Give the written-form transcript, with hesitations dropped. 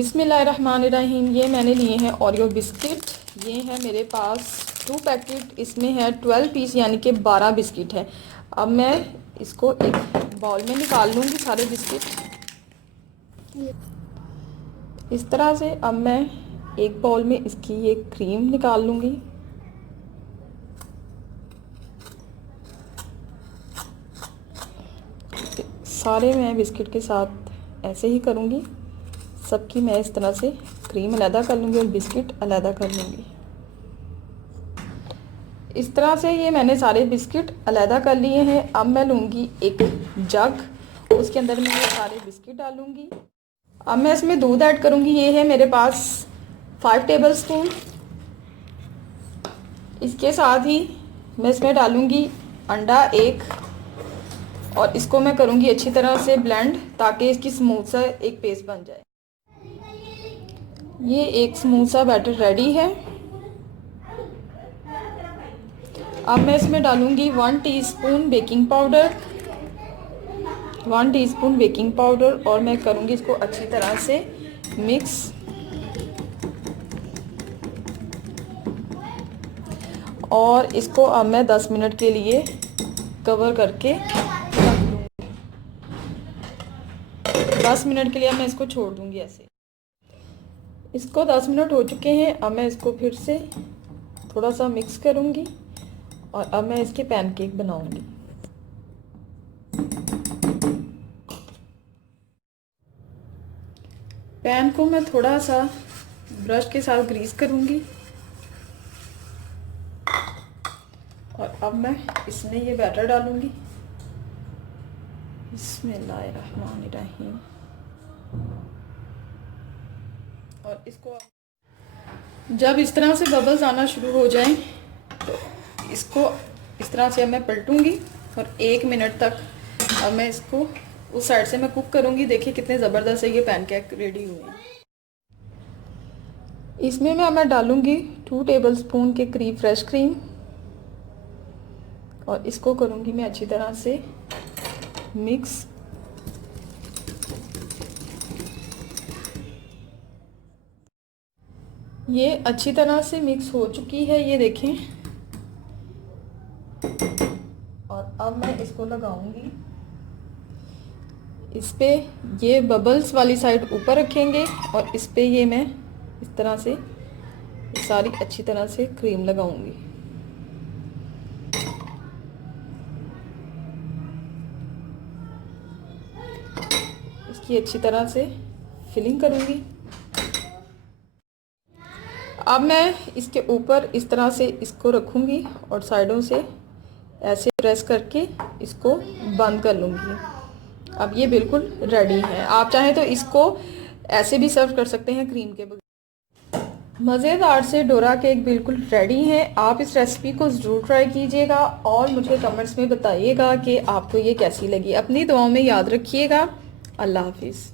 बिस्मिल्लाहिर्रहमानिर्रहीम। ये मैंने लिए हैं ओरियो बिस्किट। ये है मेरे पास 2 पैकेट। इसमें है 12 पीस यानी कि 12 बिस्किट है। अब मैं इसको एक बाउल में निकाल लूँगी सारे बिस्किट इस तरह से। अब मैं एक बाउल में इसकी ये क्रीम निकाल लूँगी। सारे मैं बिस्किट के साथ ऐसे ही करूँगी। सबकी मैं इस तरह से क्रीम अलग कर लूँगी और बिस्किट अलग कर लूँगी। इस तरह से ये मैंने सारे बिस्किट अलग कर लिए हैं। अब मैं लूँगी एक जग, उसके अंदर मैं ये सारे बिस्किट डालूँगी। अब मैं इसमें दूध ऐड करूँगी। ये है मेरे पास 5 टेबल स्पून। इसके साथ ही मैं इसमें डालूँगी अंडा एक, और इसको मैं करूँगी अच्छी तरह से ब्लेंड ताकि इसकी स्मूथ सा एक पेस्ट बन जाए। ये एक स्मूथ सा बैटर रेडी है। अब मैं इसमें डालूँगी 1 teaspoon baking powder, 1 teaspoon baking powder, और मैं करूँगी इसको अच्छी तरह से मिक्स। और इसको अब मैं 10 मिनट के लिए कवर करके रख दूँगी। 10 मिनट के लिए मैं इसको छोड़ दूँगी ऐसे। इसको 10 मिनट हो चुके हैं। अब मैं इसको फिर से थोड़ा सा मिक्स करूँगी और अब मैं इसके पैनकेक बनाऊँगी। पैन को मैं थोड़ा सा ब्रश के साथ ग्रीस करूँगी और अब मैं इसमें ये बैटर डालूँगी। बिस्मिल्लाहिर्रहमानिर्रहीम। और इसको जब इस तरह से बबल्स आना शुरू हो जाएं तो इसको इस तरह से अब मैं पलटूँगी और 1 मिनट तक अब मैं इसको उस साइड से मैं कुक करूँगी। देखिए कितने ज़बरदस्त है ये पैनकेक रेडी हुए हैं। इसमें मैं डालूँगी 2 टेबल स्पून के करीब फ्रेश क्रीम, और इसको करूँगी मैं अच्छी तरह से मिक्स। ये अच्छी तरह से मिक्स हो चुकी है, ये देखें। और अब मैं इसको लगाऊंगी इस पे। ये बबल्स वाली साइड ऊपर रखेंगे और इस पे ये मैं इस तरह से सारी अच्छी तरह से क्रीम लगाऊंगी। इसकी अच्छी तरह से फिलिंग करूंगी। अब मैं इसके ऊपर इस तरह से इसको रखूंगी और साइडों से ऐसे प्रेस करके इसको बंद कर लूँगी। अब ये बिल्कुल रेडी है। आप चाहें तो इसको ऐसे भी सर्व कर सकते हैं क्रीम के बगैर। मज़ेदार से डोरा केक बिल्कुल रेडी है। आप इस रेसिपी को ज़रूर ट्राई कीजिएगा और मुझे कमेंट्स में बताइएगा कि आपको ये कैसी लगी। अपनी दुआओं में याद रखिएगा। अल्लाह हाफिज़।